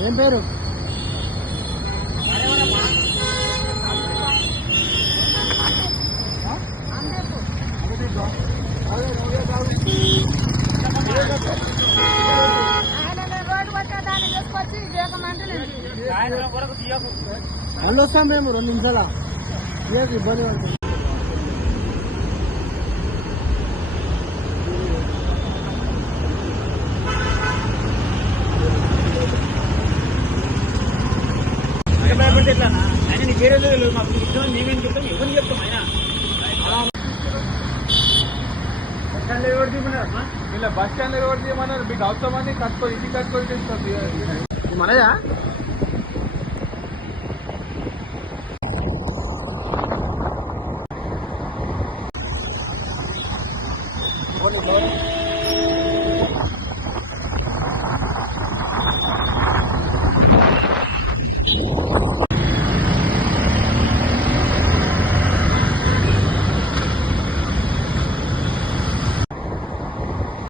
ఏ పేరు? మళ్ళీ వస్తాం మేము రెండు నిమిషాల? ఇయ్యకు ఇబ్బంది పేరే తెలియదు మాకు ఇష్టం మేమేం చెప్తాం ఎవరిని చెప్తాం బస్ స్టాండ్ ఎవరు తీయమన్నారమ్మా ఇలా బస్ స్టాండ్ ఎవరు చేయమన్నారు మీకు అవసరమని కట్టుకో ఇంటికి కట్టుకొని తీసుకోండి